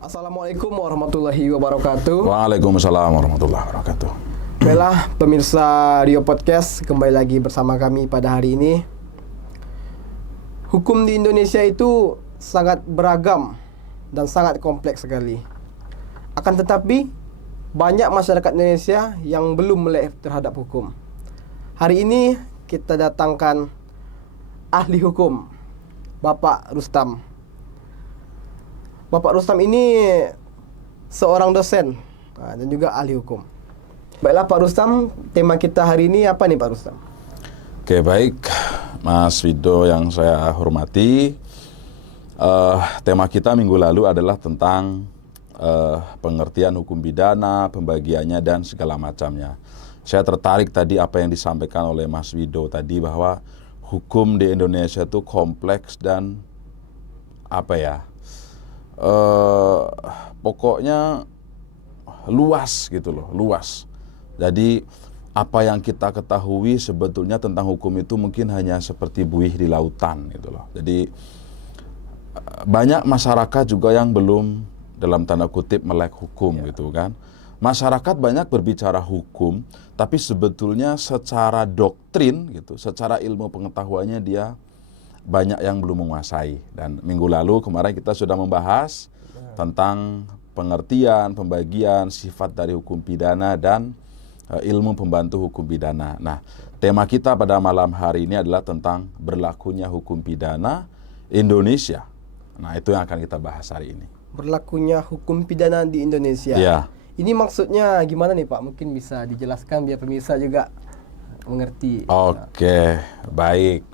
Assalamualaikum warahmatullahi wabarakatuh. Waalaikumsalam warahmatullahi wabarakatuh. Baiklah pemirsa Rio Podcast, kembali lagi bersama kami pada hari ini. Hukum di Indonesia itu sangat beragam dan sangat kompleks sekali. Akan tetapi banyak masyarakat Indonesia yang belum melek terhadap hukum. Hari ini kita datangkan ahli hukum, Bapak Rustam. Bapak Rustam ini seorang dosen dan juga ahli hukum. Baiklah Pak Rustam, tema kita hari ini apa nih Pak Rustam? Oke, baik Mas Wido yang saya hormati. Tema kita minggu lalu adalah tentang pengertian hukum pidana, pembagiannya dan segala macamnya. Saya tertarik tadi apa yang disampaikan oleh Mas Wido tadi, bahwa hukum di Indonesia itu kompleks dan pokoknya luas gitu loh, luas. Jadi apa yang kita ketahui sebetulnya tentang hukum itu mungkin hanya seperti buih di lautan gitu loh. Jadi banyak masyarakat juga yang belum dalam tanda kutip melek hukum gitu kan. Masyarakat banyak berbicara hukum, tapi sebetulnya secara doktrin gitu, secara ilmu pengetahuannya dia banyak yang belum menguasai. Dan minggu lalu kemarin kita sudah membahas tentang pengertian, pembagian, sifat dari hukum pidana dan ilmu pembantu hukum pidana. Nah, tema kita pada malam hari ini adalah tentang berlakunya hukum pidana Indonesia. Nah, itu yang akan kita bahas hari ini. Berlakunya hukum pidana di Indonesia. Ya. Ini maksudnya gimana nih Pak? Mungkin bisa dijelaskan biar pemirsa juga mengerti. Oke, baik.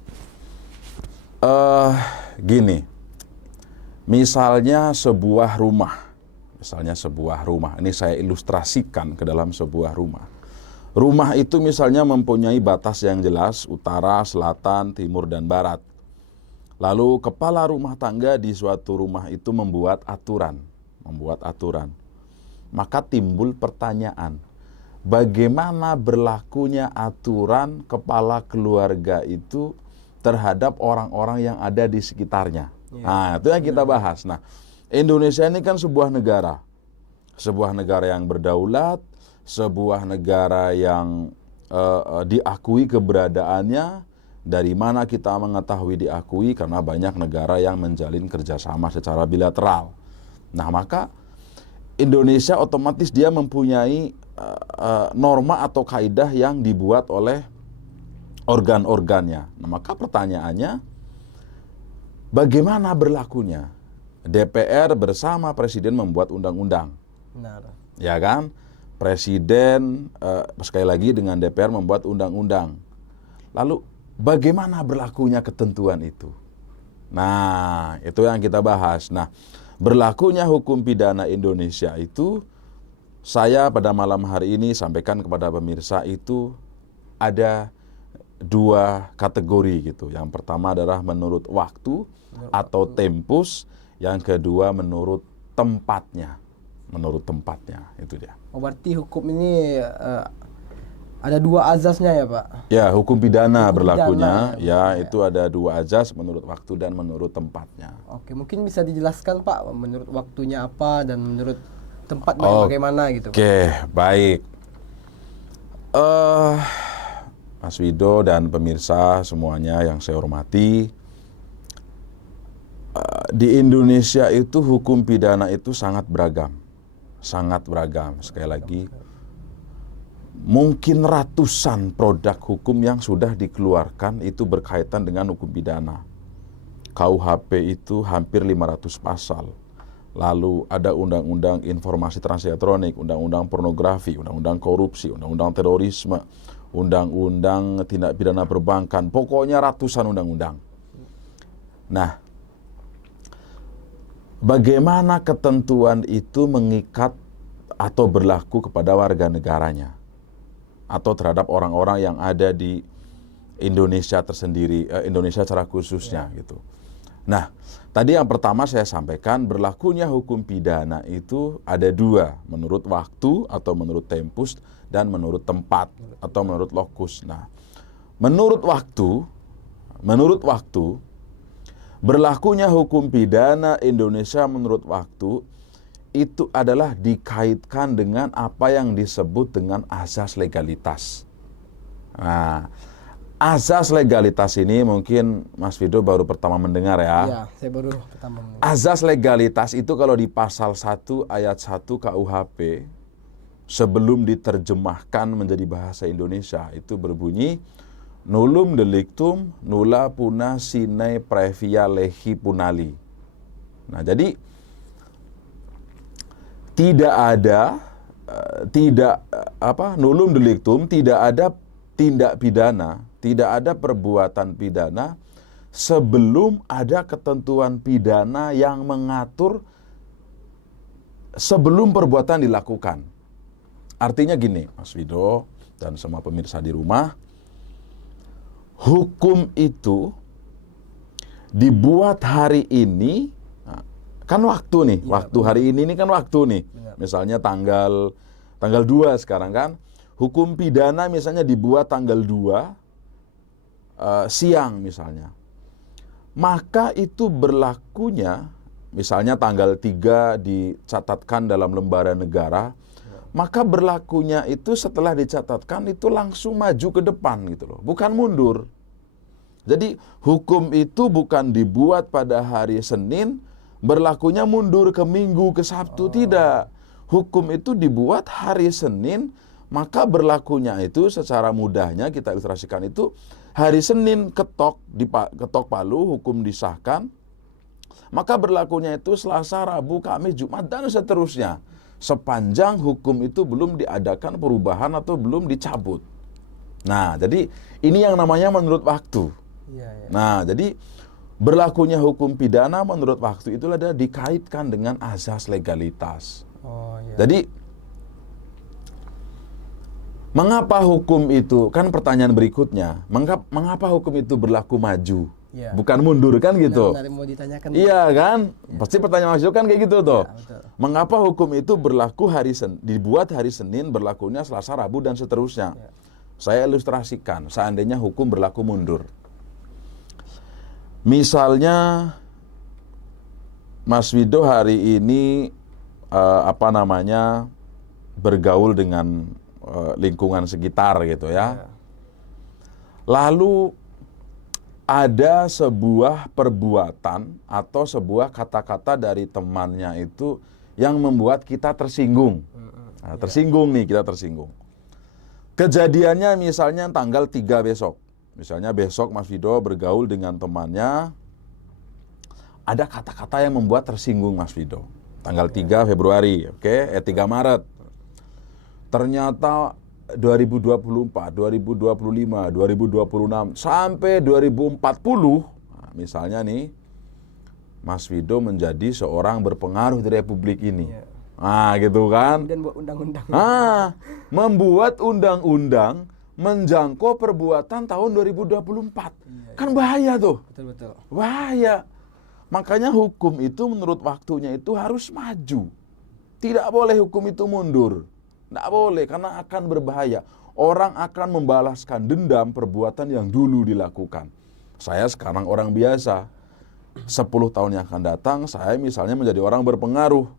Gini, misalnya sebuah rumah, ini saya ilustrasikan ke dalam sebuah rumah. Rumah itu misalnya mempunyai batas yang jelas, utara, selatan, timur, dan barat. Lalu kepala rumah tangga di suatu rumah itu membuat aturan. Maka timbul pertanyaan, bagaimana berlakunya aturan kepala keluarga itu terhadap orang-orang yang ada di sekitarnya. Nah, itu yang kita bahas. Nah, Indonesia ini kan sebuah negara yang berdaulat, sebuah negara yang diakui keberadaannya. Dari mana kita mengetahui diakui? Karena banyak negara yang menjalin kerjasama secara bilateral. Nah, maka Indonesia otomatis dia mempunyai norma atau kaidah yang dibuat oleh organ-organnya. Nah, maka pertanyaannya, bagaimana berlakunya? DPR bersama Presiden membuat undang-undang. Benar. Ya kan? Presiden sekali lagi dengan DPR membuat undang-undang. Lalu bagaimana berlakunya ketentuan itu? Nah, itu yang kita bahas. Nah, berlakunya hukum pidana Indonesia itu, saya pada malam hari ini sampaikan kepada pemirsa itu ada dua kategori gitu. Yang pertama adalah menurut waktu atau tempus, yang kedua menurut tempatnya. Itu dia. Oh, berarti hukum ini ada dua azasnya ya Pak? Ya, hukum pidana Hukum berlakunya, pidana, itu ada dua azas, menurut waktu dan menurut tempatnya. Oke, mungkin bisa dijelaskan Pak menurut waktunya apa dan menurut tempatnya bagaimana gitu Pak? Oke, baik. Mas Wido dan pemirsa semuanya yang saya hormati, di Indonesia itu hukum pidana itu sangat beragam. Sekali lagi, mungkin ratusan produk hukum yang sudah dikeluarkan itu berkaitan dengan hukum pidana. KUHP itu hampir 500 pasal. Lalu ada undang-undang informasi transelektronik, undang-undang pornografi, undang-undang korupsi, undang-undang terorisme, undang-undang tindak pidana perbankan, pokoknya ratusan undang-undang. Nah, bagaimana ketentuan itu mengikat atau berlaku kepada warga negaranya atau terhadap orang-orang yang ada di Indonesia tersendiri, Indonesia secara khususnya gitu. Nah, tadi yang pertama saya sampaikan, berlakunya hukum pidana itu ada dua, menurut waktu atau menurut tempus dan menurut tempat atau menurut lokus. Nah, menurut waktu berlakunya hukum pidana Indonesia menurut waktu itu adalah dikaitkan dengan apa yang disebut dengan azas legalitas. Nah, azas legalitas ini mungkin Mas Fido baru pertama mendengar ya. Iya, saya baru pertama mendengar. Azas legalitas itu kalau di pasal 1 ayat 1 KUHP sebelum diterjemahkan menjadi bahasa Indonesia itu berbunyi nullum delictum nulla puna sine previa legi punali. Nah, jadi tidak ada nullum delictum, tidak ada tindak pidana, tidak ada perbuatan pidana sebelum ada ketentuan pidana yang mengatur sebelum perbuatan dilakukan. Artinya gini, Mas Fido dan semua pemirsa di rumah, hukum itu dibuat hari ini, kan waktu nih, Ya, waktu hari ini kan waktu nih. Benar. Misalnya tanggal 2 sekarang kan, hukum pidana misalnya dibuat tanggal 2 siang misalnya. Maka itu berlakunya, misalnya tanggal 3 dicatatkan dalam lembaran negara, maka berlakunya itu setelah dicatatkan itu langsung maju ke depan gitu loh, bukan mundur. Jadi hukum itu bukan dibuat pada hari Senin, berlakunya mundur ke Minggu, ke Sabtu, tidak. Hukum itu dibuat hari Senin, maka berlakunya itu secara mudahnya kita ilustrasikan itu hari Senin ketok Palu, hukum disahkan, maka berlakunya itu Selasa, Rabu, Kamis, Jumat, dan seterusnya. Sepanjang hukum itu belum diadakan perubahan atau belum dicabut. Nah, jadi ini yang namanya menurut waktu. Iya, iya. Nah, jadi berlakunya hukum pidana menurut waktu itu adalah dikaitkan dengan azas legalitas. Oh, iya. Jadi mengapa hukum itu, kan pertanyaan berikutnya, mengapa hukum itu berlaku maju? Iya. Bukan mundur kan gitu. Benar, mau ditanyakan. Iya kan? Pasti pertanyaan Mas kan kayak gitu tuh. Ya, betul. Mengapa hukum itu berlaku dibuat hari Senin, berlakunya Selasa, Rabu, dan seterusnya? Ya. Saya ilustrasikan, seandainya hukum berlaku mundur. Misalnya Mas Wido hari ini bergaul dengan lingkungan sekitar gitu ya. Ya. Lalu ada sebuah perbuatan atau sebuah kata-kata dari temannya itu yang membuat kita tersinggung. Nah, tersinggung nih, kita tersinggung. Kejadiannya misalnya tanggal 3 besok. Misalnya besok Mas Fido bergaul dengan temannya, ada kata-kata yang membuat tersinggung Mas Fido. Tanggal 3 Februari, 3 Maret. Ternyata 2024, 2025, 2026, sampai 2040, nah, misalnya nih, Mas Fido menjadi seorang berpengaruh di Republik ini. Iya. Nah, gitu kan. Kemudian buat undang-undang. Membuat undang-undang menjangkau perbuatan tahun 2024. Kan bahaya tuh. Betul-betul. Bahaya. Makanya hukum itu menurut waktunya itu harus maju. Tidak boleh hukum itu mundur. Tidak boleh, karena akan berbahaya. Orang akan membalaskan dendam perbuatan yang dulu dilakukan. Saya sekarang orang biasa. 10 tahun yang akan datang, saya misalnya menjadi orang berpengaruh.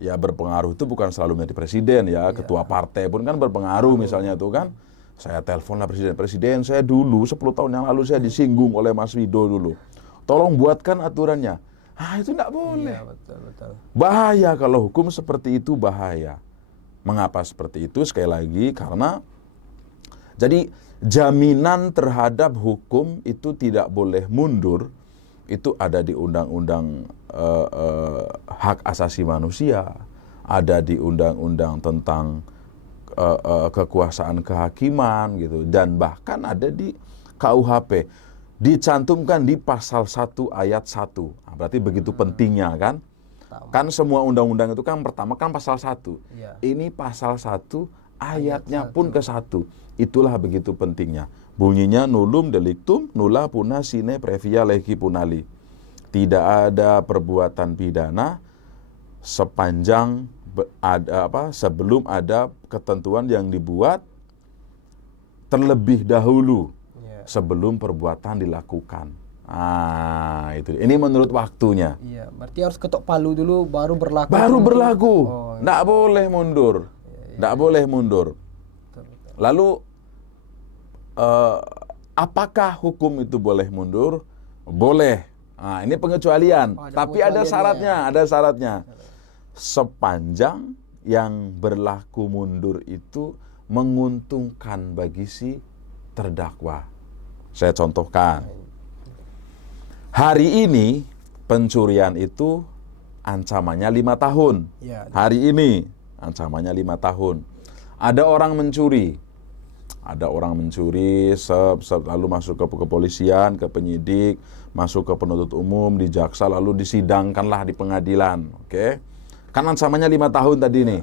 Ya berpengaruh itu bukan selalu menjadi presiden ya. Ketua partai pun kan berpengaruh misalnya itu kan. Saya teleponlah presiden, saya dulu 10 tahun yang lalu saya disinggung oleh Mas Wido dulu. Tolong buatkan aturannya. Itu tidak boleh. Iya, betul-betul. Bahaya kalau hukum seperti itu, bahaya. Mengapa seperti itu? Sekali lagi, karena jadi jaminan terhadap hukum itu tidak boleh mundur. Itu ada di Undang-Undang Hak Asasi Manusia, ada di Undang-Undang tentang kekuasaan kehakiman gitu, dan bahkan ada di KUHP, dicantumkan di pasal 1 ayat 1. Nah, berarti begitu pentingnya kan? Kan semua undang-undang itu kan pertama kan pasal 1. Iya. Ini pasal 1 ayatnya pun ke 1. Itulah begitu pentingnya. Bunyinya nullum delictum nulla puna sine previa legi punali. Tidak ada perbuatan pidana sepanjang sebelum ada ketentuan yang dibuat terlebih dahulu sebelum perbuatan dilakukan. Itu. Ini menurut waktunya. Iya, berarti harus ketok palu dulu baru berlaku. Baru berlaku. Oh, iya. Nggak boleh mundur. Nggak boleh mundur. Lalu apakah hukum itu boleh mundur? Boleh. Nah, ini pengecualian. Tapi ada syaratnya, ada syaratnya. Sepanjang yang berlaku mundur itu menguntungkan bagi si terdakwa. Saya contohkan. Hari ini pencurian itu ancamannya 5 tahun. Ya, Hari ini ancamannya 5 tahun. Ada orang mencuri. Lalu masuk ke kepolisian, ke penyidik, masuk ke penuntut umum, di jaksa, lalu disidangkanlah di pengadilan. Oke? Kan ancamannya 5 tahun tadi nih.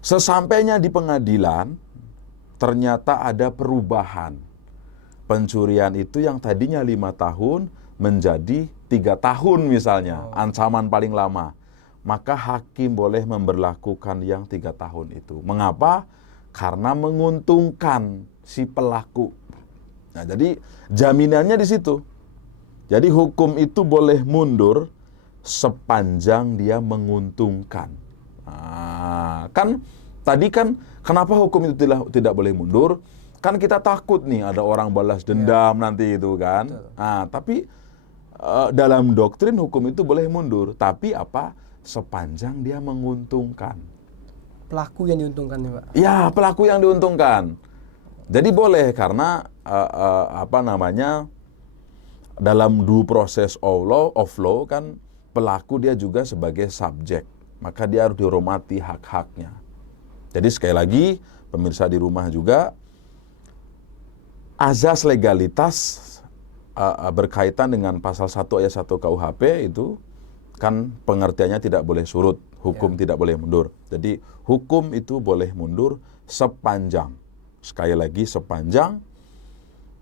Sesampainya di pengadilan, ternyata ada perubahan. Pencurian itu yang tadinya 5 tahun menjadi 3 tahun misalnya, ancaman paling lama. Maka hakim boleh memberlakukan yang 3 tahun itu. Mengapa? Karena menguntungkan si pelaku. Nah, jadi jaminannya di situ. Jadi hukum itu boleh mundur sepanjang dia menguntungkan. Kan tadi kan kenapa hukum itu tidak boleh mundur? Kan kita takut nih ada orang balas dendam nanti itu kan. Tapi dalam doktrin hukum itu boleh mundur, tapi apa? Sepanjang dia menguntungkan. Pelaku yang diuntungkan nih, Pak. Ya, pelaku yang diuntungkan. Jadi boleh karena dalam due process of law kan pelaku dia juga sebagai subjek, maka dia harus dihormati hak-haknya. Jadi sekali lagi pemirsa di rumah juga, azas legalitas berkaitan dengan pasal 1 ayat 1 KUHP itu kan pengertiannya tidak boleh surut, hukum tidak boleh mundur. Jadi hukum itu boleh mundur sepanjang, sekali lagi sepanjang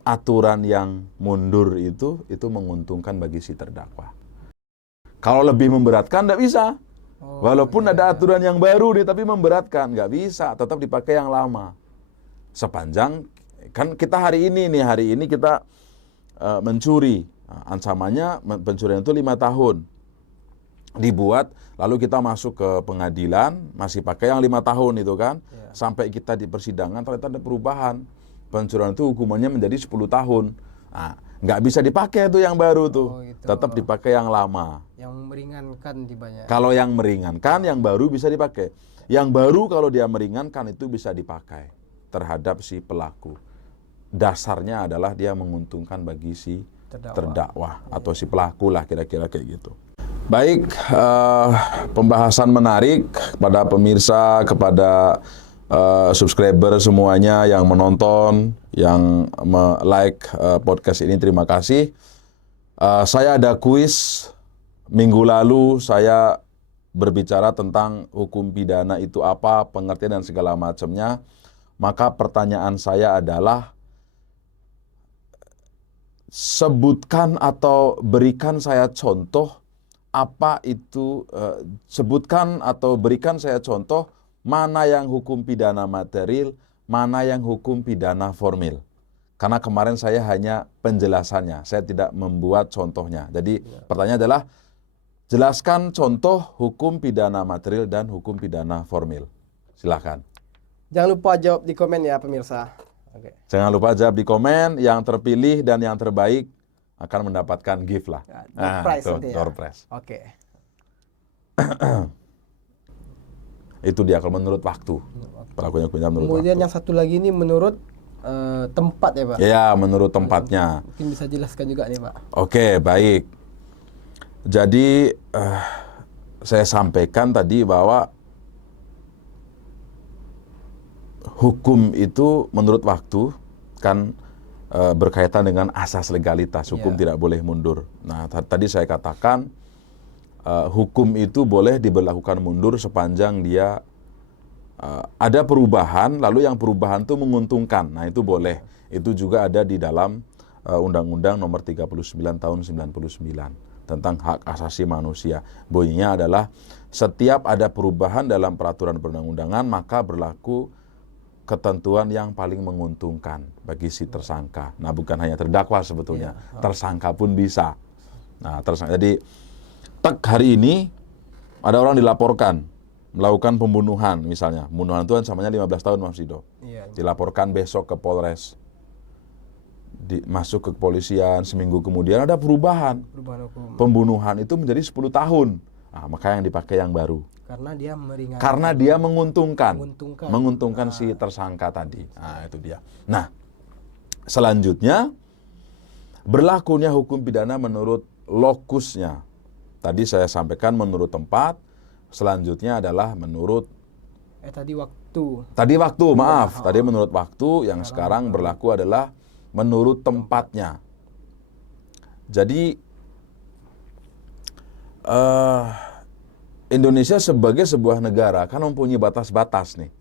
aturan yang mundur itu menguntungkan bagi si terdakwa. Kalau lebih memberatkan tidak bisa. Walaupun ada aturan yang baru nih tapi memberatkan, nggak bisa, tetap dipakai yang lama. Sepanjang kan kita hari ini kita mencuri, ancamannya pencurian itu 5 tahun. Dibuat, lalu kita masuk ke pengadilan, masih pakai yang 5 tahun itu kan. Sampai kita di persidangan ternyata ada perubahan. Pencurian itu hukumannya menjadi 10 tahun. Nggak bisa dipakai itu yang baru tuh. Gitu. Tetap dipakai yang lama. Yang meringankan banyak. Kalau yang meringankan, yang baru bisa dipakai. Yang baru kalau dia meringankan itu bisa dipakai terhadap si pelaku. Dasarnya adalah dia menguntungkan bagi si terdakwa atau si pelaku lah, kira-kira kayak gitu. Baik, pembahasan menarik kepada pemirsa, kepada subscriber semuanya yang menonton, yang like podcast ini, terima kasih. Saya ada kuis. Minggu lalu saya berbicara tentang hukum pidana itu apa, pengertian dan segala macamnya. Maka pertanyaan saya adalah, sebutkan atau berikan saya contoh apa itu, sebutkan atau berikan saya contoh mana yang hukum pidana material, mana yang hukum pidana formil. Karena kemarin saya hanya penjelasannya, saya tidak membuat contohnya. Jadi pertanyaan adalah, jelaskan contoh hukum pidana material dan hukum pidana formil. Silakan. Jangan lupa jawab di komen ya pemirsa. Oke. Jangan lupa jawab di komen, yang terpilih dan yang terbaik akan mendapatkan gift lah. Door prize nanti ya. Door prize. Oke. Itu dia kalau menurut waktu. Pelakunya punya menurut Kemudian waktu. yang satu lagi ini menurut tempat ya Pak? Ya, menurut tempatnya. Mungkin bisa jelaskan juga nih Pak. Oke, baik. Jadi saya sampaikan tadi bahwa hukum itu menurut waktu kan berkaitan dengan asas legalitas. Hukum tidak boleh mundur. Nah, tadi saya katakan hukum itu boleh diberlakukan mundur sepanjang dia ada perubahan, lalu yang perubahan itu menguntungkan. Nah, itu boleh. Itu juga ada di dalam Undang-Undang Nomor 39 Tahun 99 tentang hak asasi manusia. Bunyinya adalah setiap ada perubahan dalam peraturan perundang-undangan maka berlaku ketentuan yang paling menguntungkan bagi si tersangka. Nah, bukan hanya terdakwa sebetulnya, tersangka pun bisa. Nah, jadi hari ini ada orang dilaporkan melakukan pembunuhan misalnya. Pembunuhan itu kan samanya 15 tahun Mas Rido. Dilaporkan besok ke Polres. Masuk ke kepolisian, seminggu kemudian ada perubahan hukum. Pembunuhan itu menjadi 10 tahun. Nah, maka yang dipakai yang baru. Karena dia menguntungkan si tersangka tadi. Nah, itu dia. Nah, selanjutnya berlakunya hukum pidana menurut lokusnya. Tadi saya sampaikan menurut tempat, selanjutnya adalah menurut tadi waktu. Tadi menurut waktu, yang sekarang berlaku adalah menurut tempatnya. Jadi Indonesia sebagai sebuah negara kan mempunyai batas-batas nih.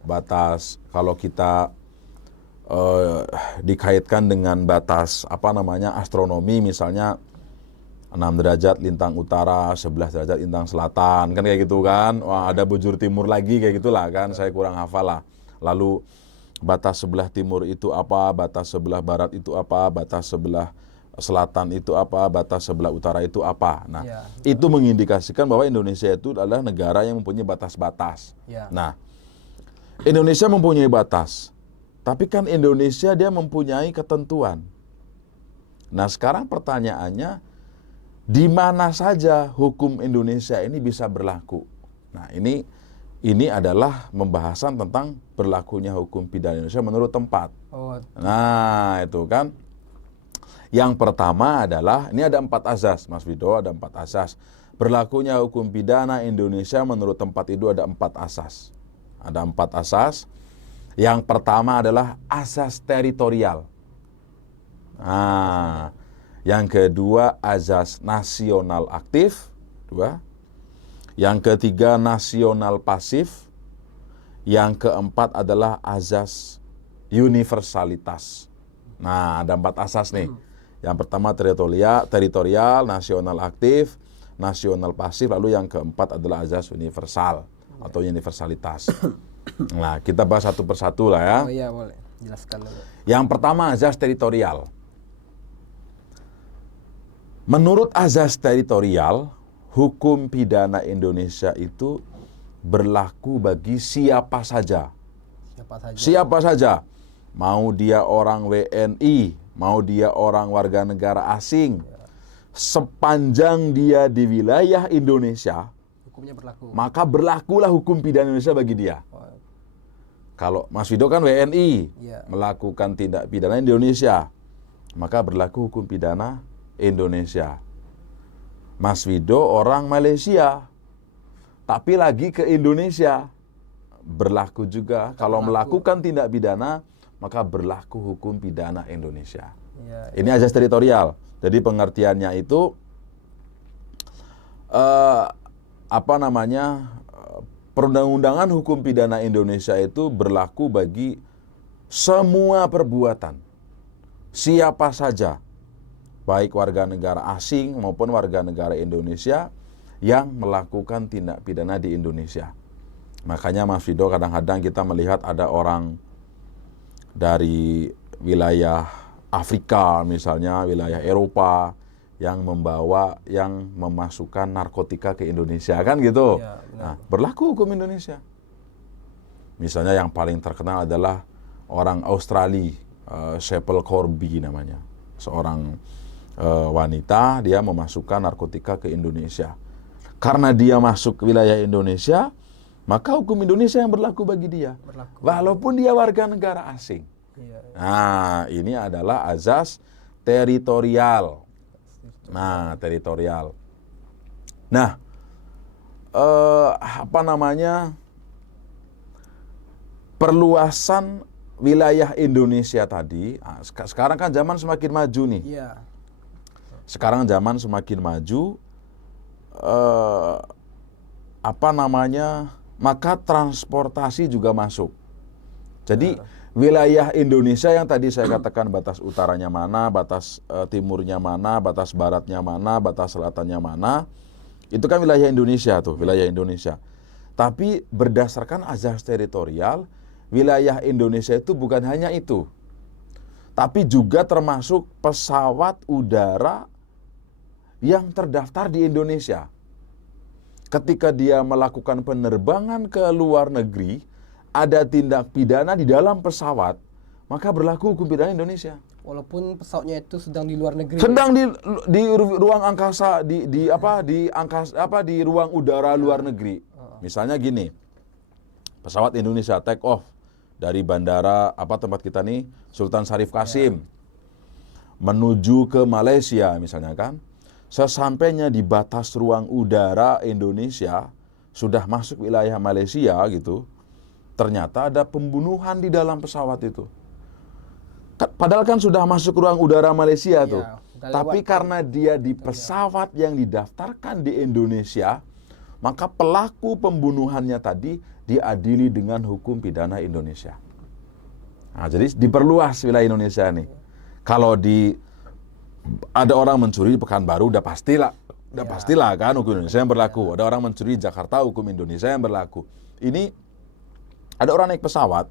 Batas kalau kita dikaitkan dengan batas astronomi, misalnya 6 derajat lintang utara, 11 derajat lintang selatan, kan kayak gitu kan. Wah, ada bujur timur lagi kayak gitulah kan, saya kurang hafal lah. Lalu batas sebelah timur itu apa, batas sebelah barat itu apa, batas sebelah selatan itu apa, batas sebelah utara itu apa. Nah, itu mengindikasikan bahwa Indonesia itu adalah negara yang mempunyai batas-batas. Nah, Indonesia mempunyai batas, tapi kan Indonesia dia mempunyai ketentuan. Nah, sekarang pertanyaannya, di mana saja hukum Indonesia ini bisa berlaku? Nah, ini adalah pembahasan tentang berlakunya hukum pidana Indonesia menurut tempat. Nah, itu kan. Yang pertama adalah, ini ada 4 azas, Mas Wido, ada 4 azas. Berlakunya hukum pidana Indonesia menurut tempat itu ada 4 asas. Ada 4 asas. Yang pertama adalah asas teritorial. Nah, yang kedua azas nasional aktif, 2. Yang ketiga nasional pasif. Yang keempat adalah azas universalitas. Nah, ada 4 asas nih. Yang pertama teritorial, nasional aktif, nasional pasif, lalu yang keempat adalah azas universal atau universalitas. Nah, kita bahas satu persatu lah ya. Oh iya, boleh. Jelaskan dulu. Yang pertama azas teritorial. Menurut azas teritorial, hukum pidana Indonesia itu berlaku bagi siapa saja. Siapa saja. Mau dia orang WNI, mau dia orang warga negara asing. Sepanjang dia di wilayah Indonesia, hukumnya berlaku. Maka berlakulah hukum pidana Indonesia bagi dia. Kalau Mas Wido kan WNI, melakukan tindak pidana di Indonesia, maka berlaku hukum pidana Indonesia. Mas Wido orang Malaysia, tapi lagi ke Indonesia, berlaku juga. Kalau melakukan tindak pidana, maka berlaku hukum pidana Indonesia. Ini azas teritorial. Jadi pengertiannya itu perundang-undangan hukum pidana Indonesia itu berlaku bagi semua perbuatan siapa saja, baik warga negara asing maupun warga negara Indonesia yang melakukan tindak pidana di Indonesia. Makanya Mas Fido, kadang-kadang kita melihat ada orang dari wilayah Afrika misalnya, wilayah Eropa, yang memasukkan narkotika ke Indonesia, kan gitu. Nah, berlaku hukum Indonesia. Misalnya yang paling terkenal adalah orang Australia, Sepel Corby namanya, seorang wanita, dia memasukkan narkotika ke Indonesia. Karena dia masuk ke wilayah Indonesia, maka hukum Indonesia yang berlaku bagi dia, walaupun dia warga negara asing. Nah, ini adalah azas teritorial. Nah, teritorial. Nah, perluasan wilayah Indonesia tadi, sekarang kan zaman semakin maju nih. Sekarang zaman semakin maju, maka transportasi juga masuk. Jadi wilayah Indonesia yang tadi saya katakan batas utaranya mana, batas timurnya mana, batas baratnya mana, batas selatannya mana, itu kan wilayah Indonesia tuh, wilayah Indonesia. Tapi berdasarkan azas teritorial, wilayah Indonesia itu bukan hanya itu, tapi juga termasuk pesawat udara yang terdaftar di Indonesia. Ketika dia melakukan penerbangan ke luar negeri, ada tindak pidana di dalam pesawat, maka berlaku hukum pidana Indonesia. Walaupun pesawatnya itu sedang di luar negeri. Sedang di ruang angkasa, di ruang udara luar negeri. Misalnya gini, pesawat Indonesia take off dari bandara tempat kita nih, Sultan Syarif Kasim, menuju ke Malaysia misalnya kan. Sesampainya di batas ruang udara Indonesia, sudah masuk wilayah Malaysia gitu, ternyata ada pembunuhan di dalam pesawat itu. Padahal kan sudah masuk ruang udara Malaysia tuh. Tapi karena dia di pesawat yang didaftarkan di Indonesia, maka pelaku pembunuhannya tadi diadili dengan hukum pidana Indonesia. Nah, jadi diperluas wilayah Indonesia nih. Kalau ada orang mencuri di Pekanbaru, udah pastilah kan hukum Indonesia yang berlaku. Ada orang mencuri di Jakarta, hukum Indonesia yang berlaku. Ini ada orang naik pesawat,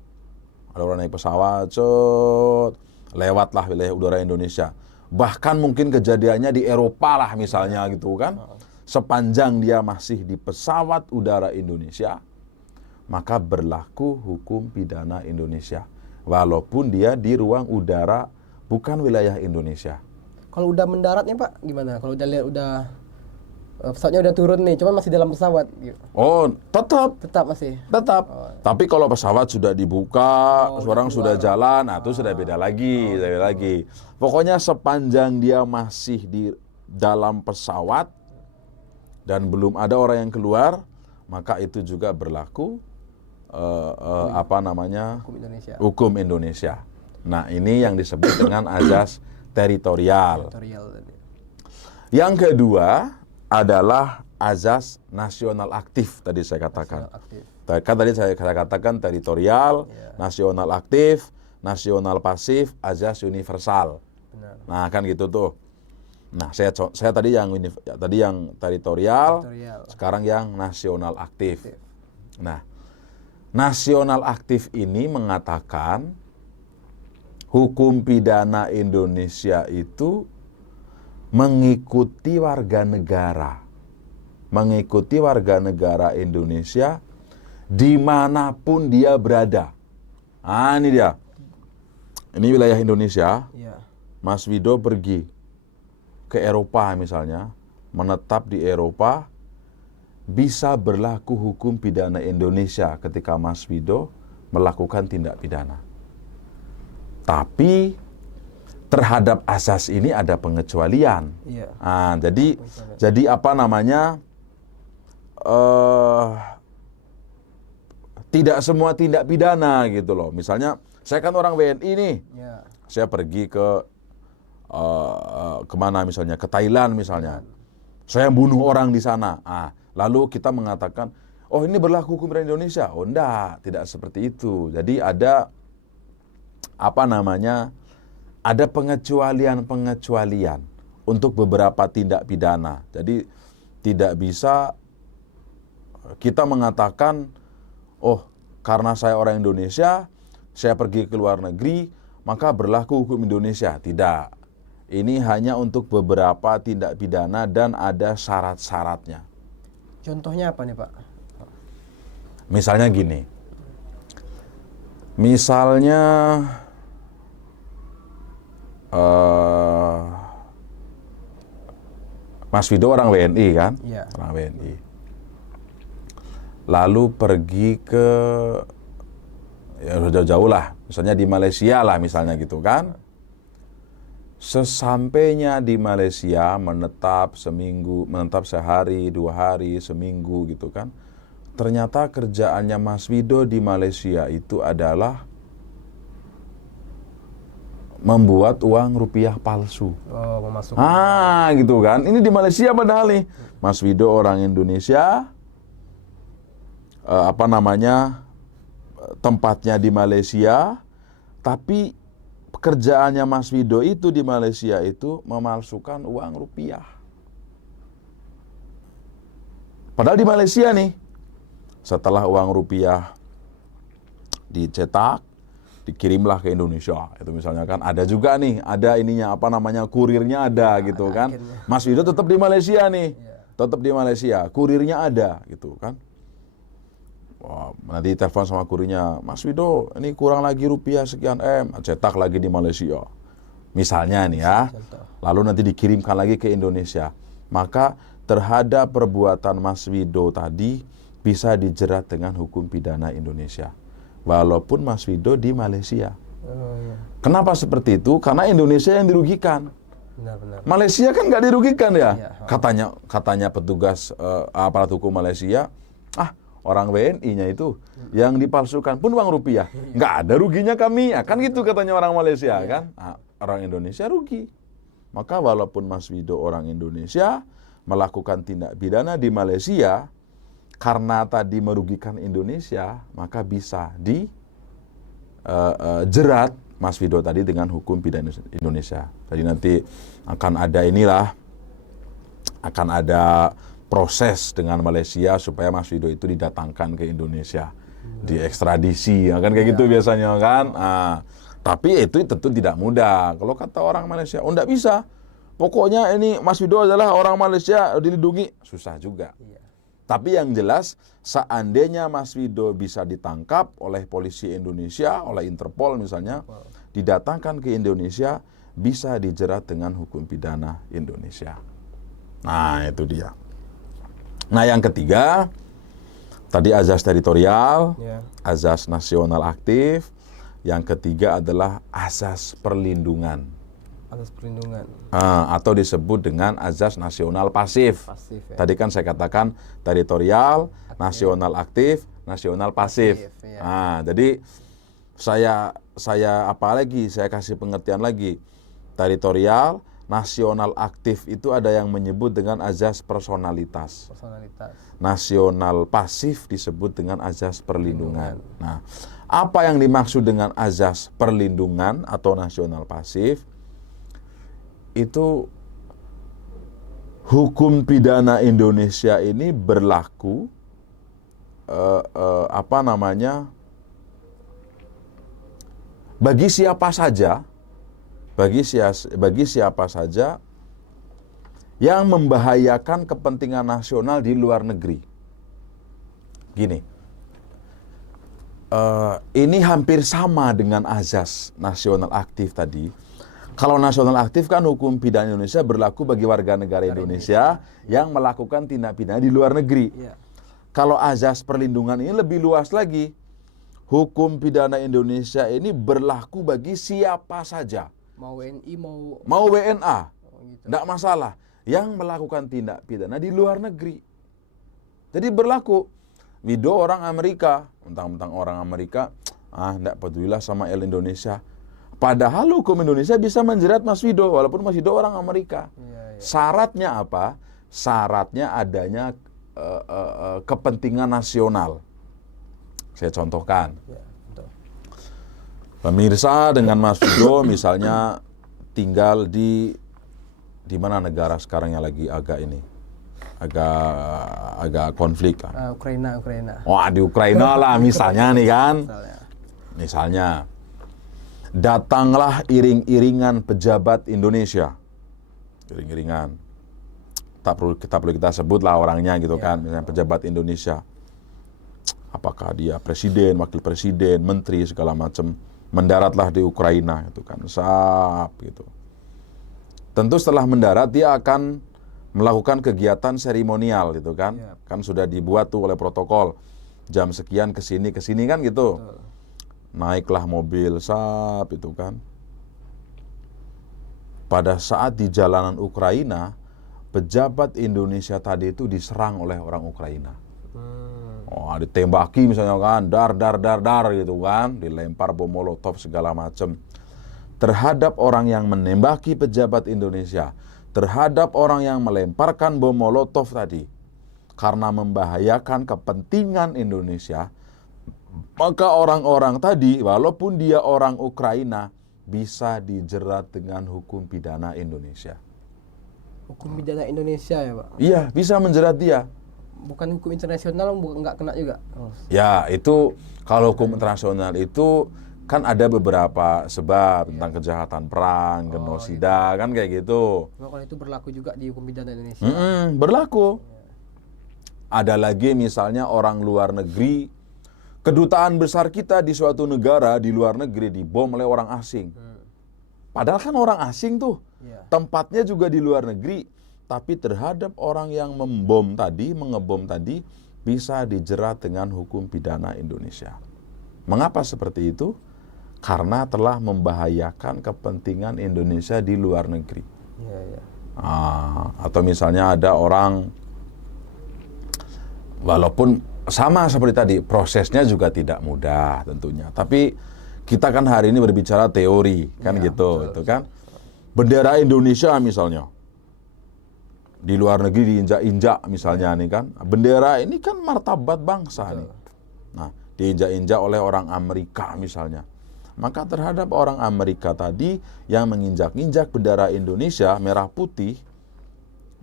lewatlah wilayah udara Indonesia. Bahkan mungkin kejadiannya di Eropa lah misalnya gitu kan. Sepanjang dia masih di pesawat udara Indonesia, maka berlaku hukum pidana Indonesia. Walaupun dia di ruang udara bukan wilayah Indonesia. Kalau udah mendaratnya Pak, gimana? Kalau udah lihat pesawatnya udah turun nih, cuman masih dalam pesawat. Oh, tetap masih. Tapi kalau pesawat sudah dibuka, orang sudah jalan, itu sudah beda lagi, Pokoknya sepanjang dia masih di dalam pesawat dan belum ada orang yang keluar, maka itu juga berlaku hukum Indonesia. Nah, ini yang disebut dengan azas teritorial. Yang kedua adalah azas nasional aktif, tadi saya katakan. Tadi saya katakan teritorial, nasional aktif, nasional pasif, azas universal. Benar. Nah, kan gitu tuh. Nah, saya tadi yang teritorial, sekarang yang nasional aktif. Nah, nasional aktif ini mengatakan hukum pidana Indonesia itu mengikuti warga negara Indonesia dimanapun dia berada. Nah, ini dia. Ini wilayah Indonesia. Mas Wido pergi ke Eropa misalnya, menetap di Eropa, bisa berlaku hukum pidana Indonesia ketika Mas Wido melakukan tindak pidana. Tapi terhadap asas ini ada pengecualian. Nah, jadi tidak semua tindak pidana gitu loh. Misalnya saya kan orang WNI nih, saya pergi ke kemana misalnya, ke Thailand misalnya, saya bunuh orang di sana. Lalu kita mengatakan, oh ini berlaku hukum pidana Indonesia. Oh enggak, tidak seperti itu. Jadi ada ada pengecualian untuk beberapa tindak pidana. Jadi tidak bisa kita mengatakan, oh karena saya orang Indonesia, saya pergi ke luar negeri, maka berlaku hukum Indonesia. Tidak. Ini hanya untuk beberapa tindak pidana dan ada syarat-syaratnya. Contohnya apa nih Pak? Misalnya gini. Misalnya Mas Wido orang WNI kan? Orang WNI. Lalu pergi ke jauh-jauh lah, misalnya di Malaysia lah misalnya gitu kan. Sesampainya di Malaysia menetap seminggu, menetap sehari, 2 hari, seminggu gitu kan. Ternyata kerjaannya Mas Wido di Malaysia itu adalah membuat uang rupiah palsu. Gitu kan. Ini di Malaysia padahal nih. Mas Wido orang Indonesia, tempatnya di Malaysia, tapi pekerjaannya Mas Wido itu di Malaysia itu memalsukan uang rupiah. Padahal di Malaysia nih, setelah uang rupiah dicetak, dikirimlah ke Indonesia. Itu misalnya kan ada juga nih, ada ininya apa namanya, kurirnya ada gitu kan. agennya. Mas Wido tetap di Malaysia nih. Tetap di Malaysia, kurirnya ada gitu kan. Wah, nanti telepon sama kurirnya, Mas Wido, ini kurang lagi rupiah sekian M, cetak lagi di Malaysia. Misalnya nih ya. Contoh. Lalu nanti dikirimkan lagi ke Indonesia. Maka terhadap perbuatan Mas Wido tadi bisa dijerat dengan hukum pidana Indonesia. Walaupun Mas Wido di Malaysia. Oh iya. Kenapa seperti itu? Karena Indonesia yang dirugikan. Benar-benar. Malaysia kan nggak dirugikan ya. Iya. Katanya petugas aparat hukum Malaysia, orang WNI-nya itu yang dipalsukan pun uang rupiah. Nggak ada ruginya kami. Ya, kan gitu katanya orang Malaysia kan. Nah, orang Indonesia rugi. Maka walaupun Mas Wido orang Indonesia melakukan tindak pidana di Malaysia karena tadi merugikan Indonesia, maka bisa jerat Mas Wido tadi dengan hukum pidana Indonesia. Jadi nanti akan ada proses dengan Malaysia supaya Mas Wido itu didatangkan ke Indonesia, diekstradisi, kan kayak gitu biasanya kan. Tapi itu tentu tidak mudah. Kalau kata orang Malaysia, enggak bisa. Pokoknya ini Mas Wido adalah orang Malaysia, dilindungi. Susah juga. Tapi yang jelas, seandainya Mas Wido bisa ditangkap oleh polisi Indonesia, oleh Interpol misalnya, didatangkan ke Indonesia, bisa dijerat dengan hukum pidana Indonesia. Nah, itu dia. Nah, yang ketiga, tadi azas teritorial, azas nasional aktif. Yang ketiga adalah azas perlindungan. Atas perlindungan. Atau disebut dengan azas nasional pasif. Pasif ya. Tadi kan saya katakan teritorial, nasional aktif, nasional pasif. Jadi saya kasih pengertian lagi. Teritorial, nasional aktif itu ada yang menyebut dengan azas personalitas. Nasional pasif disebut dengan azas perlindungan. Nah, apa yang dimaksud dengan azas perlindungan atau nasional pasif? Itu hukum pidana Indonesia ini berlaku bagi siapa saja yang membahayakan kepentingan nasional di luar negeri. Gini, ini hampir sama dengan azas nasional aktif tadi. Kalau nasional aktif kan hukum pidana Indonesia berlaku bagi warga negara Indonesia yang melakukan tindak pidana di luar negeri. Kalau azas perlindungan ini lebih luas lagi. Hukum pidana Indonesia ini berlaku bagi siapa saja. Mau WNI, mau WNA, tidak masalah. Yang melakukan tindak pidana di luar negeri. Jadi berlaku. Wido orang Amerika, mentang-mentang orang Amerika, tidak pedulilah sama Indonesia. Padahal hukum Indonesia bisa menjerat Mas Wido, walaupun Mas Wido orang Amerika. Syaratnya apa? Syaratnya adanya kepentingan nasional. Saya contohkan. Pemirsa dengan Mas Wido misalnya tinggal di mana negara sekarang yang lagi agak konflik kan? Ukraina. Di Ukraina lah misalnya nih kan. Misalnya datanglah iring-iringan pejabat Indonesia. Iring-iringan. Kita perlu sebut lah orangnya gitu kan, misalnya pejabat Indonesia. Apakah dia presiden, wakil presiden, menteri segala macam, mendaratlah di Ukraina gitu kan. Gitu. Tentu setelah mendarat dia akan melakukan kegiatan seremonial gitu kan. Kan sudah dibuat tuh oleh protokol. Jam sekian ke sini kan gitu. Naiklah mobil itu kan. Pada saat di jalanan Ukraina, pejabat Indonesia tadi itu diserang oleh orang Ukraina. Ditembaki misalnya kan, dar gitu kan, dilempar bom molotov segala macam. Terhadap orang yang menembaki pejabat Indonesia, terhadap orang yang melemparkan bom molotov tadi, karena membahayakan kepentingan Indonesia, maka orang-orang tadi, walaupun dia orang Ukraina, bisa dijerat dengan hukum pidana Indonesia. Hukum pidana Indonesia ya Pak? Iya, bisa menjerat dia. bukan hukum internasional, nggak kena juga. Oh. Ya, itu kalau hukum internasional itu kan ada beberapa sebab tentang kejahatan perang, genosida, kan kayak gitu. Cuma kalau itu berlaku juga di hukum pidana Indonesia. Berlaku. Ada lagi misalnya orang luar negeri, kedutaan besar kita di suatu negara di luar negeri dibom oleh orang asing. Padahal kan orang asing tuh, tempatnya juga di luar negeri, tapi terhadap orang yang mengebom tadi bisa dijerat dengan hukum pidana Indonesia. Mengapa seperti itu? Karena telah membahayakan kepentingan Indonesia di luar negeri. Atau misalnya ada orang, walaupun sama seperti tadi, prosesnya juga tidak mudah tentunya. Tapi kita kan hari ini berbicara teori, kan gitu, itu kan. Bendera Indonesia misalnya di luar negeri diinjak-injak misalnya nih kan. Bendera ini kan martabat bangsa nih. Nah, diinjak-injak oleh orang Amerika misalnya. Maka terhadap orang Amerika tadi yang menginjak-injak bendera Indonesia merah putih,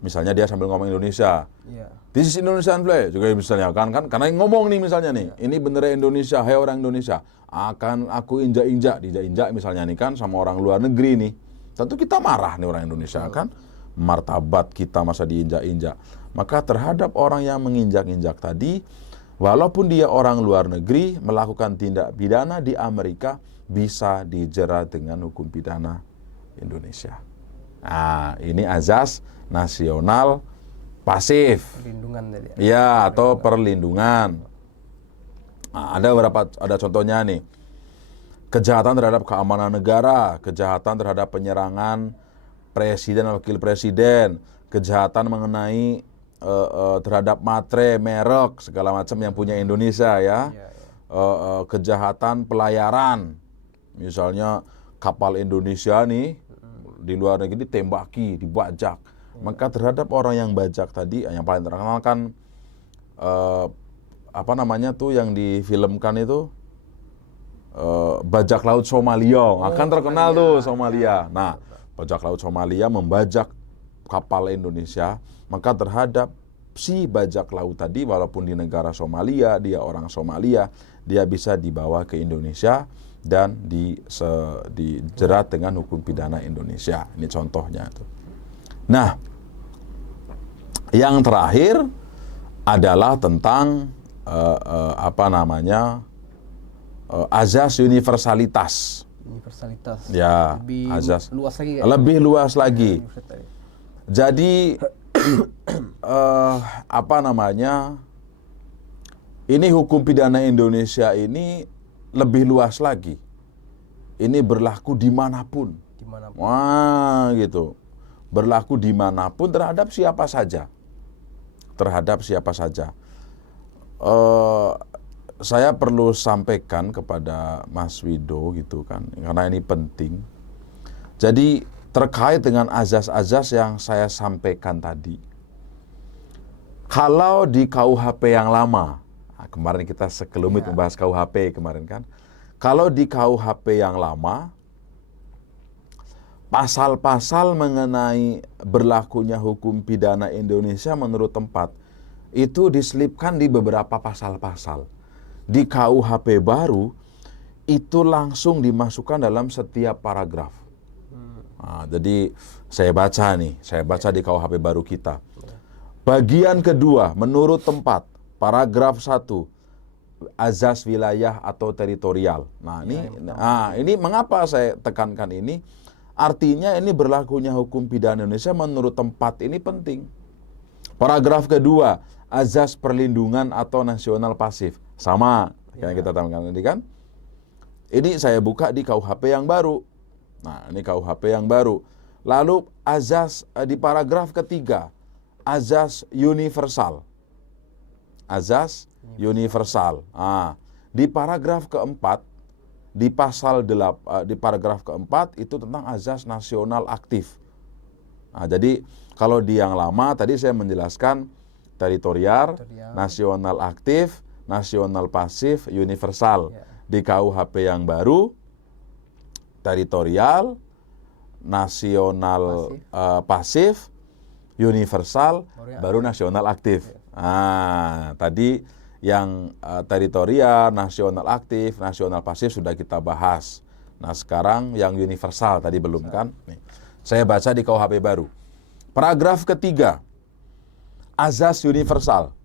misalnya dia sambil ngomong Indonesia, this is Indonesian flag juga misalnya kan karena ngomong nih misalnya nih, ini bendera Indonesia, hai orang Indonesia, akan aku diinjak misalnya nih kan sama orang luar negeri nih. Tentu kita marah nih orang Indonesia kan, martabat kita masa diinjak-injak. Maka terhadap orang yang menginjak-injak tadi, walaupun dia orang luar negeri melakukan tindak pidana di Amerika, bisa dijerat dengan hukum pidana Indonesia. Nah, ini azas nasional pasif. Perlindungan tadi. Ya, atau perlindungan. Nah, ada contohnya nih. Kejahatan terhadap keamanan negara, kejahatan terhadap penyerangan presiden dan wakil presiden, kejahatan mengenai terhadap matre, merek, segala macam yang punya Indonesia ya. Kejahatan pelayaran. Misalnya kapal Indonesia nih di luar negeri ditembaki, dibajak. Maka terhadap orang yang bajak tadi, yang paling terkenal kan yang difilmkan itu bajak laut Somalia. Akan terkenal tuh Somalia. Nah, bajak laut Somalia membajak kapal Indonesia, maka terhadap si bajak laut tadi, walaupun di negara Somalia, dia orang Somalia, dia bisa dibawa ke Indonesia dan dijerat dengan hukum pidana Indonesia. Ini contohnya tuh. Nah, yang terakhir adalah tentang azas universalitas. Ya, lebih azas luas lagi. Lebih luas lagi. Jadi ini hukum pidana Indonesia ini lebih luas lagi. Ini berlaku dimanapun. Wah, gitu. Berlaku dimanapun terhadap siapa saja. Saya perlu sampaikan kepada Mas Wido gitu kan, karena ini penting. Jadi terkait dengan azas-azas yang saya sampaikan tadi, kalau di KUHP yang lama, kemarin kita sekelumit membahas KUHP kemarin kan, kalau di KUHP yang lama, pasal-pasal mengenai berlakunya hukum pidana Indonesia menurut tempat itu diselipkan di beberapa pasal-pasal. Di KUHP baru itu langsung dimasukkan dalam setiap paragraf. Nah, jadi saya baca di KUHP baru kita. Bagian kedua, menurut tempat, paragraf 1, azas wilayah atau teritorial. Nah, ini mengapa saya tekankan ini? Artinya ini berlakunya hukum pidana Indonesia menurut tempat ini penting. Paragraf kedua, azas perlindungan atau nasional pasif. Sama yang kita tampilkan tadi kan. Ini saya buka di KUHP yang baru. Nah, ini KUHP yang baru. Lalu azas di paragraf ketiga, azas universal. Azas universal. Nah, di paragraf keempat, di paragraf keempat itu tentang azas nasional aktif. Nah, jadi kalau di yang lama tadi saya menjelaskan teritorial, nasional aktif, nasional pasif, universal. Di KUHP yang baru, teritorial, nasional pasif, universal, baru nasional aktif. Tadi yang teritorial, nasional aktif, nasional pasif sudah kita bahas. Nah, sekarang yang universal tadi belum kan? Nih, saya baca di KUHP baru. Paragraf ketiga, azas universal.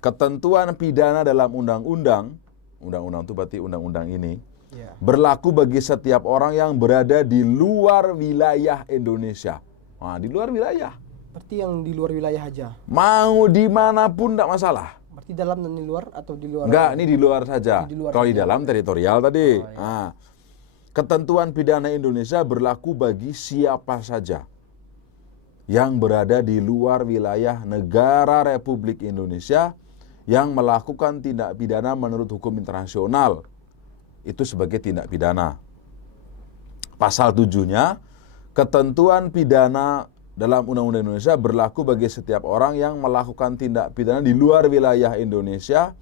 Ketentuan pidana dalam undang-undang itu berarti undang-undang ini, berlaku bagi setiap orang yang berada di luar wilayah Indonesia. Nah, di luar wilayah. Berarti yang di luar wilayah aja. Mau dimanapun tidak masalah. Berarti dalam dan di luar atau di luar? Enggak, ini di luar saja. Di luar Kalau di saja. dalam teritorial tadi. Oh, iya. Nah, ketentuan pidana Indonesia berlaku bagi siapa saja yang berada di luar wilayah negara Republik Indonesia yang melakukan tindak pidana menurut hukum internasional. Itu sebagai tindak pidana. Pasal 7-nya, ketentuan pidana dalam Undang-Undang Indonesia berlaku bagi setiap orang yang melakukan tindak pidana di luar wilayah Indonesia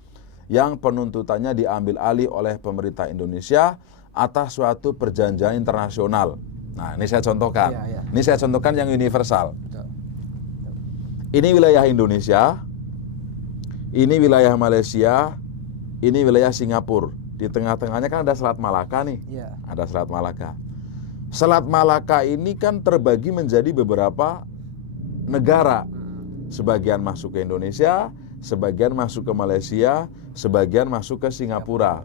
yang penuntutannya diambil alih oleh pemerintah Indonesia atas suatu perjanjian internasional. Nah, ini saya contohkan. Iya. Ini saya contohkan yang universal. Betul. Ini wilayah Indonesia, ini wilayah Malaysia, ini wilayah Singapura. Di tengah-tengahnya kan ada Selat Malaka nih. Iya. Ada Selat Malaka. Selat Malaka ini kan terbagi menjadi beberapa negara. Sebagian masuk ke Indonesia, sebagian masuk ke Malaysia, sebagian masuk ke Singapura.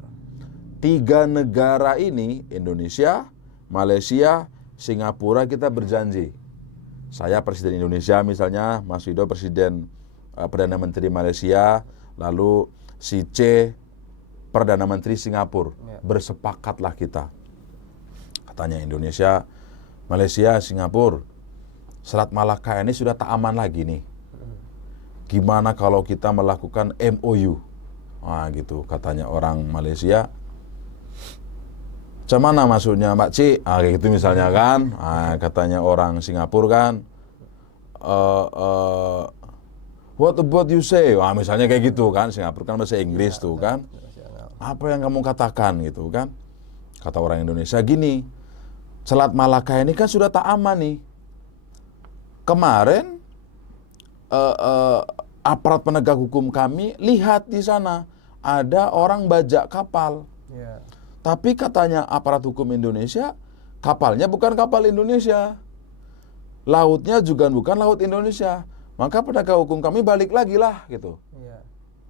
3 negara ini, Indonesia, Malaysia, Singapura, kita berjanji. Saya Presiden Indonesia misalnya, Mas Wido Presiden Perdana Menteri Malaysia, lalu si C Perdana Menteri Singapura. Bersepakatlah kita. Katanya Indonesia, Malaysia, Singapura, Selat Malaka ini sudah tak aman lagi nih. Gimana kalau kita melakukan MOU? Nah gitu, katanya orang Malaysia. Macam mana maksudnya Mbak Ci? Kayak gitu misalnya kan. Katanya orang Singapura kan, what about you say? Misalnya kayak gitu kan. Singapura kan bahasa Inggris tuh kan. Apa yang kamu katakan gitu kan? Kata orang Indonesia gini, Selat Malaka ini kan sudah tak aman nih. Kemarin aparat penegak hukum kami lihat di sana ada orang bajak kapal. Iya. Tapi katanya aparat hukum Indonesia, kapalnya bukan kapal Indonesia. Lautnya juga bukan laut Indonesia. Maka penegak hukum kami balik lagi lah gitu. Iya.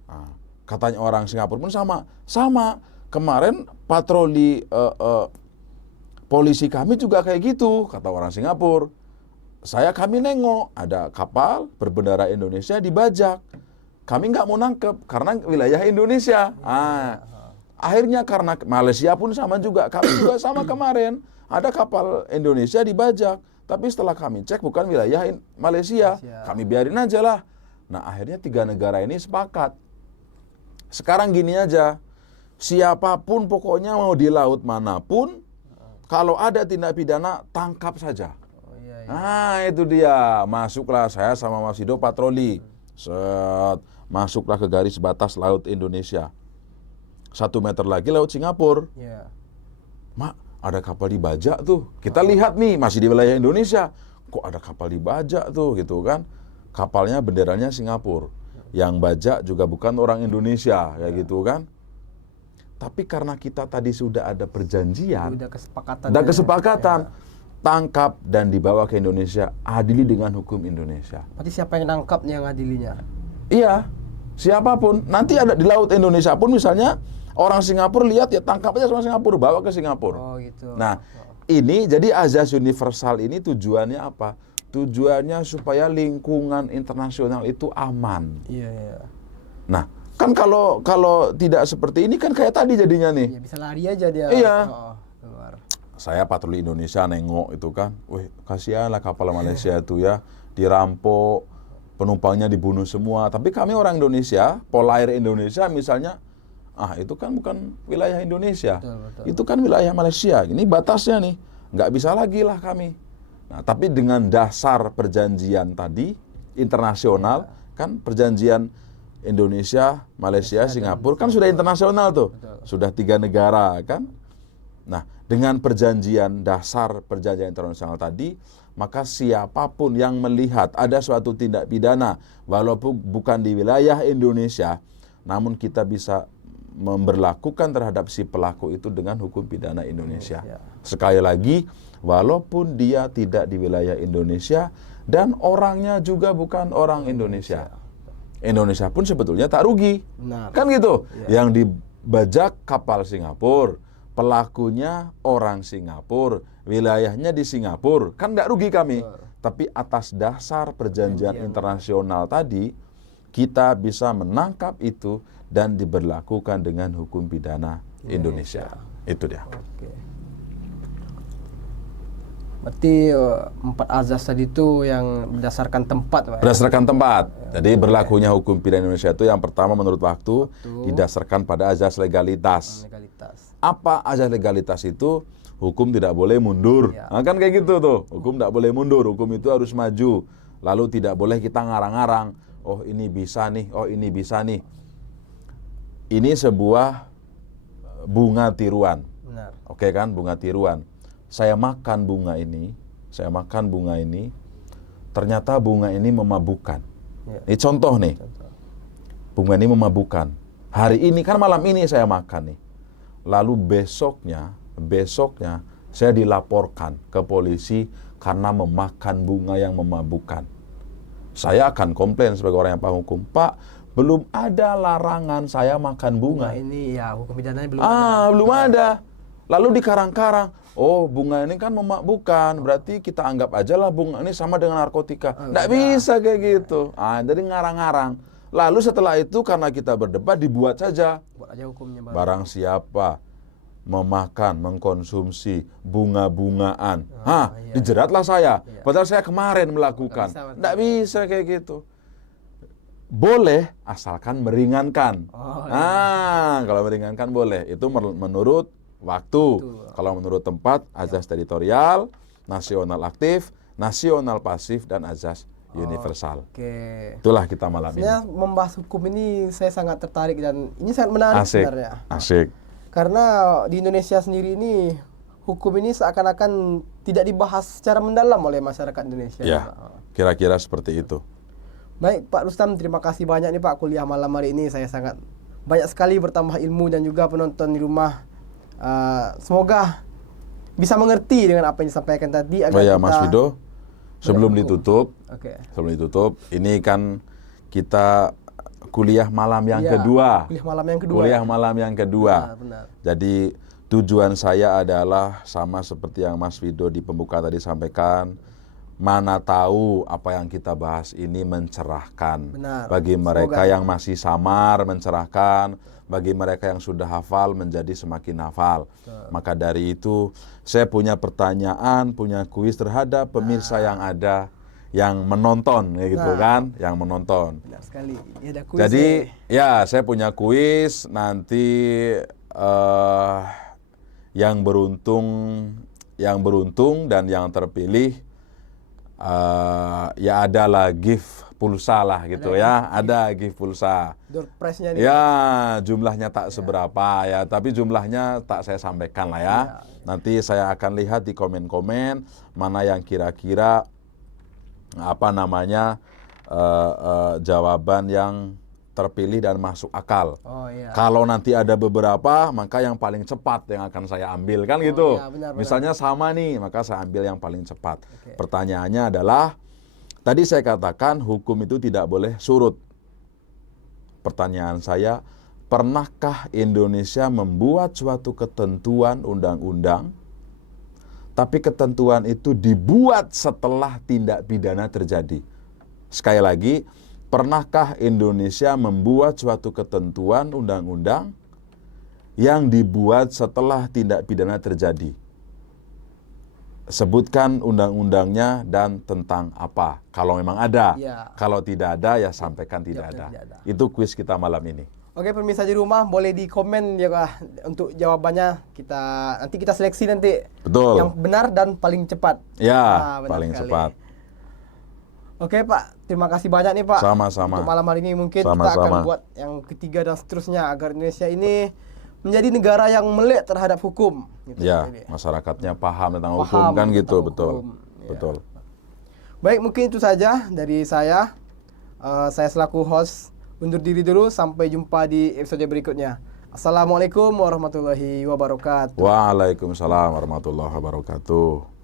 Nah, katanya orang Singapura pun sama. Sama. Kemarin patroli polisi kami juga kayak gitu, kata orang Singapura. Kami nengok ada kapal berbendera Indonesia dibajak. Kami nggak mau nangkep karena wilayah Indonesia. Akhirnya karena Malaysia pun sama juga, kami juga sama kemarin. Ada kapal Indonesia dibajak, tapi setelah kami cek bukan wilayah Malaysia. Kami biarin aja lah. Nah akhirnya 3 negara ini sepakat. Sekarang gini aja, siapapun pokoknya mau di laut manapun, kalau ada tindak pidana tangkap saja. Nah itu dia, masuklah saya sama Mas Hido patroli. Masuklah ke garis batas laut Indonesia. 1 meter lagi laut Singapura. Mak, ada kapal dibajak tuh. Kita lihat nih, masih di wilayah Indonesia. Kok ada kapal dibajak tuh gitu kan. Kapalnya benderanya Singapura. Yang bajak juga bukan orang Indonesia, kayak gitu kan. Tapi karena kita tadi sudah ada perjanjian, Udah kesepakatan, tangkap dan dibawa ke Indonesia, adili dengan hukum Indonesia. Berarti siapa yang nangkap nih yang adilinya? Iya, siapapun. Nanti ada di laut Indonesia pun misalnya orang Singapura lihat ya tangkap aja sama Singapura, bawa ke Singapura. Oh gitu. Nah, ini jadi azas universal ini tujuannya apa? Tujuannya supaya lingkungan internasional itu aman. Iya. Nah, kan kalau tidak seperti ini kan kayak tadi jadinya nih. Iya, bisa lari aja dia. Iya. Keluar. Saya patroli Indonesia nengok itu kan, wih kasihan lah kapal Malaysia itu ya, dirampok, penumpangnya dibunuh semua. Tapi kami orang Indonesia, Polair Indonesia misalnya, itu kan bukan wilayah Indonesia, Betul. itu kan wilayah Malaysia. Ini batasnya nih, nggak bisa lagi lah kami. Nah, tapi dengan dasar perjanjian tadi internasional, kan perjanjian Indonesia, Malaysia, Singapura kan sudah internasional tuh, sudah 3 negara kan. Nah, dengan perjanjian dasar perjanjian internasional tadi, maka siapapun yang melihat ada suatu tindak pidana walaupun bukan di wilayah Indonesia, namun kita bisa memberlakukan terhadap si pelaku itu dengan hukum pidana Indonesia. Sekali lagi, walaupun dia tidak di wilayah Indonesia dan orangnya juga bukan orang Indonesia. Indonesia pun sebetulnya tak rugi. Benar. Kan gitu. Yang dibajak kapal Singapura, pelakunya orang Singapura, wilayahnya di Singapura, kan nggak rugi kami. Tapi atas dasar perjanjian internasional tadi, kita bisa menangkap itu dan diberlakukan dengan hukum pidana Indonesia. Itu dia. Oke. Berarti 4 azas tadi itu yang berdasarkan tempat, Pak. Berdasarkan tempat. Jadi berlakunya hukum pidana Indonesia itu yang pertama menurut waktu didasarkan pada azas legalitas. Apa azas legalitas itu? Hukum tidak boleh mundur. Nah, kan kayak gitu tuh. Hukum tidak boleh mundur. Hukum itu harus maju. Lalu tidak boleh kita ngarang-ngarang. Oh ini bisa nih. Oh ini bisa nih. Ini sebuah bunga tiruan. Benar. Oke kan, bunga tiruan. Saya makan bunga ini, ternyata bunga ini memabukkan. Ini contoh nih, bunga ini memabukkan. Hari ini, kan malam ini saya makan nih. Lalu besoknya saya dilaporkan ke polisi karena memakan bunga yang memabukkan. Saya akan komplain sebagai orang yang paham hukum. Pak, belum ada larangan saya makan bunga. Ini ya, hukum pidananya belum ada. Belum ada. Lalu dikarang-karang, oh bunga ini kan memabukkan, berarti kita anggap aja lah bunga ini sama dengan narkotika. Nggak bisa kayak gitu. Jadi ngarang-ngarang. Lalu setelah itu karena kita berdebat dibuat saja. Buat aja hukumnya baru. Barang siapa memakan, mengkonsumsi bunga-bungaan, dijeratlah saya. Padahal saya kemarin melakukan. Nggak bisa kayak gitu. Boleh asalkan meringankan. Kalau meringankan boleh. Itu menurut waktu. Kalau menurut tempat, azas teritorial, nasional aktif, nasional pasif, dan azas universal. Itulah kita malam ini. Membahas hukum ini saya sangat tertarik dan ini sangat menarik sebenarnya. Asik. Karena di Indonesia sendiri ini hukum ini seakan-akan tidak dibahas secara mendalam oleh masyarakat Indonesia. Ya, kira-kira seperti itu. Baik Pak Rustam, terima kasih banyak nih Pak kuliah malam hari ini. Saya sangat banyak sekali bertambah ilmu dan juga penonton di rumah. Semoga bisa mengerti dengan apa yang disampaikan tadi. Mas Wido, sebelum ditutup, ini kan kita kuliah malam yang kedua. Kuliah malam yang kedua. Benar. Jadi tujuan saya adalah sama seperti yang Mas Wido di pembuka tadi sampaikan. Mana tahu apa yang kita bahas ini mencerahkan. Bagi mereka yang masih samar, mencerahkan. Bagi mereka yang sudah hafal, menjadi semakin hafal. Maka dari itu, saya punya pertanyaan, punya kuis terhadap pemirsa yang ada, yang menonton, gitu kan, yang menonton. Benar sekali. Ada kuis. Jadi, saya punya kuis. Nanti yang beruntung dan yang terpilih, adalah gift pulsa lah gitu ada gift pulsa. Door prize-nya nih. Ya, jumlahnya tak seberapa ya, tapi jumlahnya tak saya sampaikan lah ya. Nanti saya akan lihat di komen-komen mana yang kira-kira jawaban yang terpilih dan masuk akal. Kalau nanti ada beberapa, maka yang paling cepat yang akan saya ambil kan gitu. Benar. Misalnya sama nih, maka saya ambil yang paling cepat. Pertanyaannya adalah, tadi saya katakan hukum itu tidak boleh surut. Pertanyaan saya, pernahkah Indonesia membuat suatu ketentuan undang-undang, tapi ketentuan itu dibuat setelah tindak pidana terjadi? Sekali lagi, pernahkah Indonesia membuat suatu ketentuan undang-undang yang dibuat setelah tindak pidana terjadi? Sebutkan undang-undangnya dan tentang apa. Kalau memang ada, kalau tidak ada ya sampaikan tidak ada. Itu kuis kita malam ini. Oke, pemirsa di rumah boleh di komen ya untuk jawabannya. Nanti kita seleksi nanti. Betul. Yang benar dan paling cepat. Ya, paling cepat. Oke Pak, terima kasih banyak nih Pak. Sama-sama. Untuk malam hari ini mungkin kita akan buat yang ketiga dan seterusnya agar Indonesia ini menjadi negara yang melek terhadap hukum. Gitu. Ya, masyarakatnya paham tentang hukum kan gitu, betul. Hukum. Betul. Baik, mungkin itu saja dari saya. Saya selaku host undur diri dulu, sampai jumpa di episode berikutnya. Assalamualaikum warahmatullahi wabarakatuh. Waalaikumsalam warahmatullahi wabarakatuh.